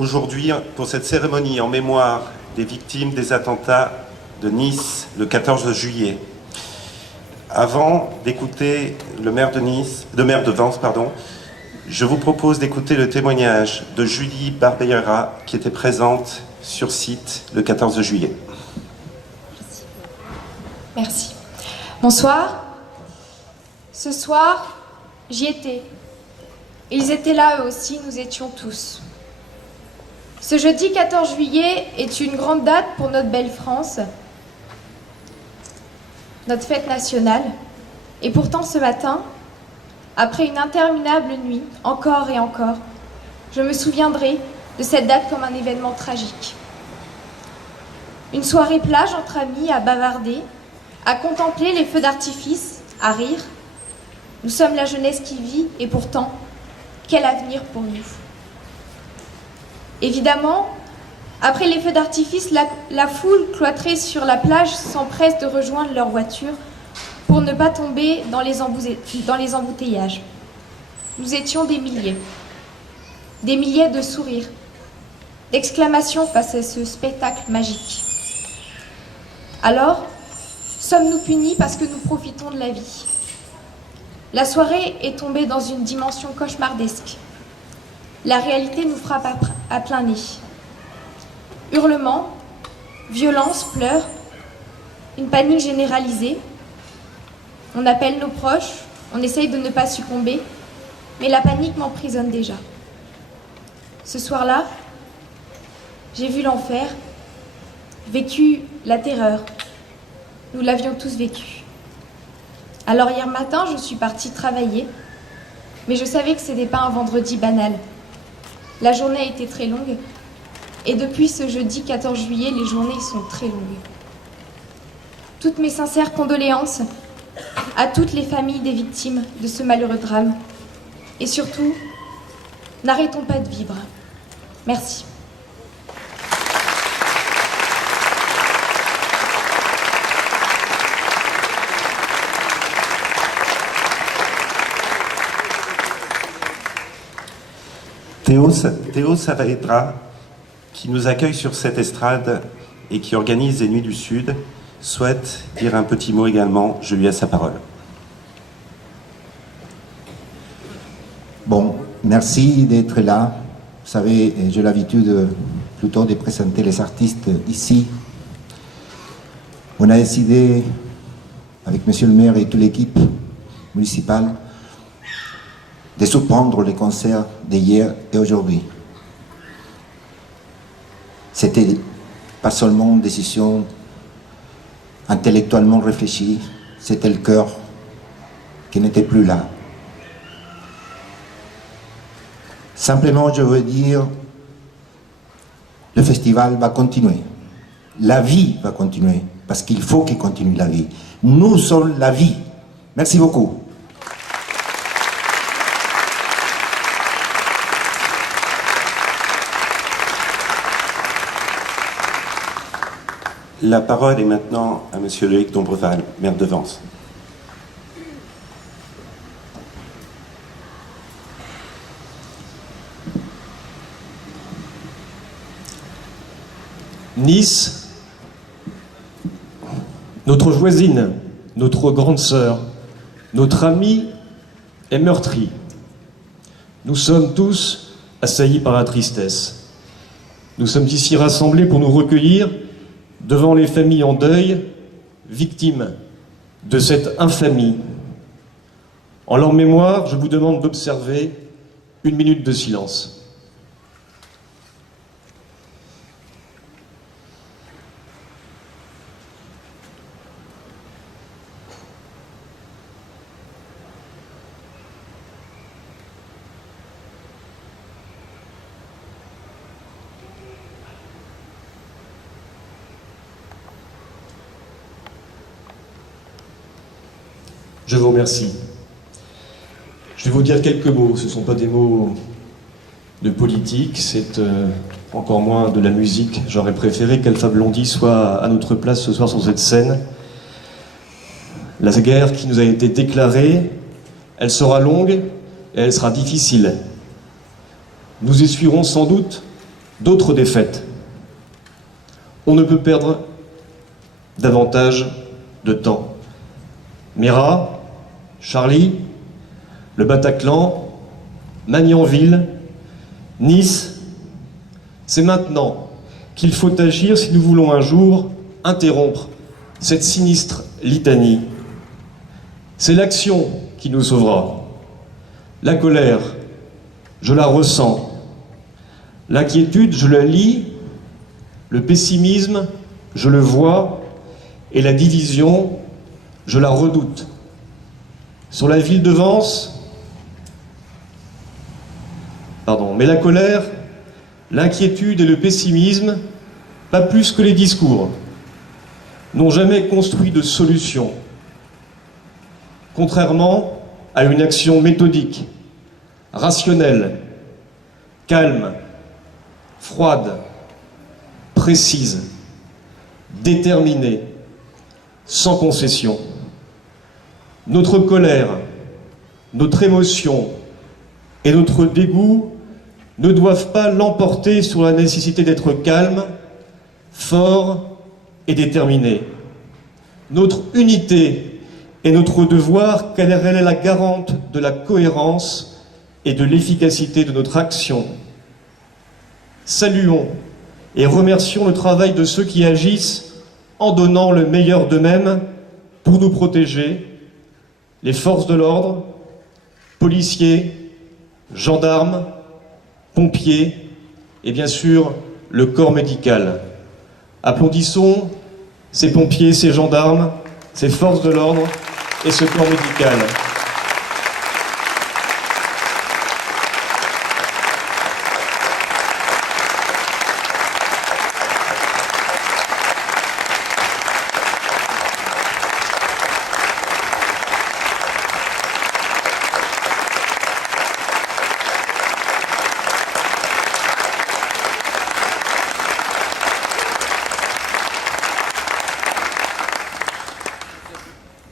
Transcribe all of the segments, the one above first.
aujourd'hui pour cette cérémonie en mémoire des victimes des attentats de Nice le 14 juillet. Avant d'écouter le maire de Vence, je vous propose d'écouter le témoignage de Julie Barbera qui était présente sur site le 14 juillet. Merci. Bonsoir. Ce soir, j'y étais. Ils étaient là eux aussi, nous étions tous. Ce jeudi 14 juillet est une grande date pour notre belle France, notre fête nationale. Et pourtant ce matin, après une interminable nuit, encore et encore, je me souviendrai de cette date comme un événement tragique. Une soirée plage entre amis à bavarder, à contempler les feux d'artifice, à rire. Nous sommes la jeunesse qui vit et pourtant, quel avenir pour nous? Évidemment, après les feux d'artifice, la foule cloîtrée sur la plage s'empresse de rejoindre leur voiture pour ne pas tomber dans les embouteillages. Nous étions des milliers de sourires, d'exclamations face à ce spectacle magique. Alors, sommes-nous punis parce que nous profitons de la vie? La soirée est tombée dans une dimension cauchemardesque. La réalité nous frappe à plein nez. Hurlements, violences, pleurs, une panique généralisée. On appelle nos proches, on essaye de ne pas succomber, mais la panique m'emprisonne déjà. Ce soir-là, j'ai vu l'enfer, vécu la terreur. Nous l'avions tous vécu. Alors hier matin, je suis partie travailler, mais je savais que ce n'était pas un vendredi banal. La journée a été très longue, et depuis ce jeudi 14 juillet, les journées sont très longues. Toutes mes sincères condoléances à toutes les familles des victimes de ce malheureux drame. Et surtout, n'arrêtons pas de vivre. Merci. Théo Saavedra, qui nous accueille sur cette estrade et qui organise les Nuits du Sud, souhaite dire un petit mot également. Je lui laisse la parole. Bon, merci d'être là. Vous savez, j'ai l'habitude plutôt de présenter les artistes ici. On a décidé, avec monsieur le maire et toute l'équipe municipale, de suspendre les concerts d'hier et aujourd'hui. C'était pas seulement une décision intellectuellement réfléchie, c'était le cœur qui n'était plus là. Simplement, je veux dire, le festival va continuer. La vie va continuer, parce qu'il faut qu'il continue la vie. Nous sommes la vie. Merci beaucoup. La parole est maintenant à monsieur Loïc Dombreval, maire de Vence. Nice, notre voisine, notre grande sœur, notre amie est meurtrie. Nous sommes tous assaillis par la tristesse. Nous sommes ici rassemblés pour nous recueillir devant les familles en deuil, victimes de cette infamie. En leur mémoire, je vous demande d'observer une minute de silence. Je vous remercie. Je vais vous dire quelques mots. Ce ne sont pas des mots de politique, c'est encore moins de la musique. J'aurais préféré qu'Alpha Blondy soit à notre place ce soir sur cette scène. La guerre qui nous a été déclarée, elle sera longue et elle sera difficile. Nous essuierons sans doute d'autres défaites. On ne peut perdre davantage de temps. Mérat, Charlie, le Bataclan, Magnanville, Nice, c'est maintenant qu'il faut agir si nous voulons un jour interrompre cette sinistre litanie. C'est l'action qui nous sauvera. La colère, je la ressens. L'inquiétude, je la lis. Le pessimisme, je le vois. Et la division, je la redoute. Sur la ville de Vence, mais la colère, l'inquiétude et le pessimisme, pas plus que les discours, n'ont jamais construit de solution. Contrairement à une action méthodique, rationnelle, calme, froide, précise, déterminée, sans concession. Notre colère, notre émotion et notre dégoût ne doivent pas l'emporter sur la nécessité d'être calme, fort et déterminé. Notre unité est notre devoir, car elle est la garante de la cohérence et de l'efficacité de notre action. Saluons et remercions le travail de ceux qui agissent en donnant le meilleur d'eux-mêmes pour nous protéger, les forces de l'ordre, policiers, gendarmes, pompiers et bien sûr le corps médical. Applaudissons ces pompiers, ces gendarmes, ces forces de l'ordre et ce corps médical.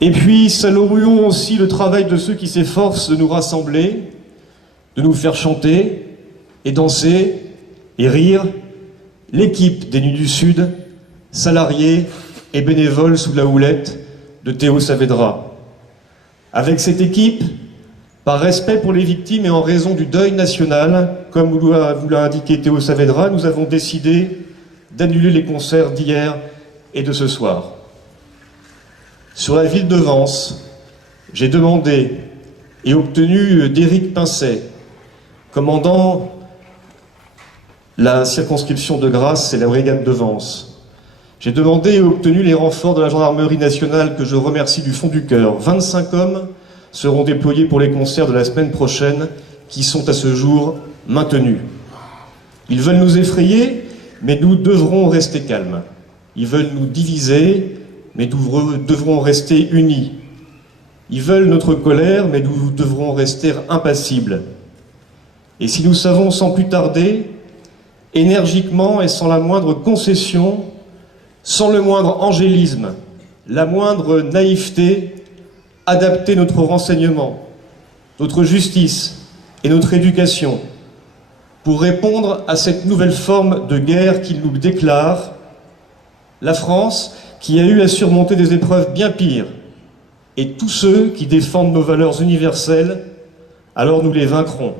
Et puis, saluons aussi le travail de ceux qui s'efforcent de nous rassembler, de nous faire chanter et danser et rire, l'équipe des Nuits du Sud, salariés et bénévoles sous la houlette de Théo Saavedra. Avec cette équipe, par respect pour les victimes et en raison du deuil national, comme vous l'a indiqué Théo Saavedra, nous avons décidé d'annuler les concerts d'hier et de ce soir. Sur la ville de Vence, j'ai demandé et obtenu d'Éric Pincet, commandant la circonscription de Grasse et la brigade de Vence. J'ai demandé et obtenu les renforts de la gendarmerie nationale que je remercie du fond du cœur. 25 hommes seront déployés pour les concerts de la semaine prochaine qui sont à ce jour maintenus. Ils veulent nous effrayer, mais nous devrons rester calmes. Ils veulent nous diviser, mais nous devrons rester unis. Ils veulent notre colère, mais nous devrons rester impassibles. Et si nous savons sans plus tarder, énergiquement et sans la moindre concession, sans le moindre angélisme, la moindre naïveté, adapter notre renseignement, notre justice et notre éducation pour répondre à cette nouvelle forme de guerre qu'il nous déclare, la France, qui a eu à surmonter des épreuves bien pires, et tous ceux qui défendent nos valeurs universelles, alors nous les vaincrons.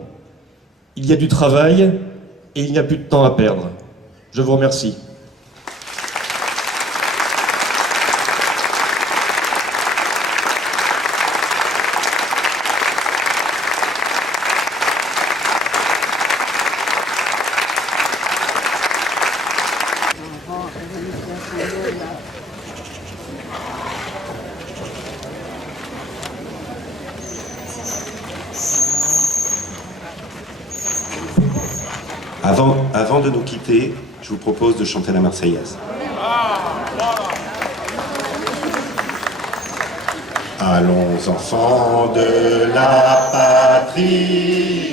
Il y a du travail et il n'y a plus de temps à perdre. Je vous remercie. Avant de nous quitter, je vous propose de chanter la Marseillaise. Allons enfants de la patrie,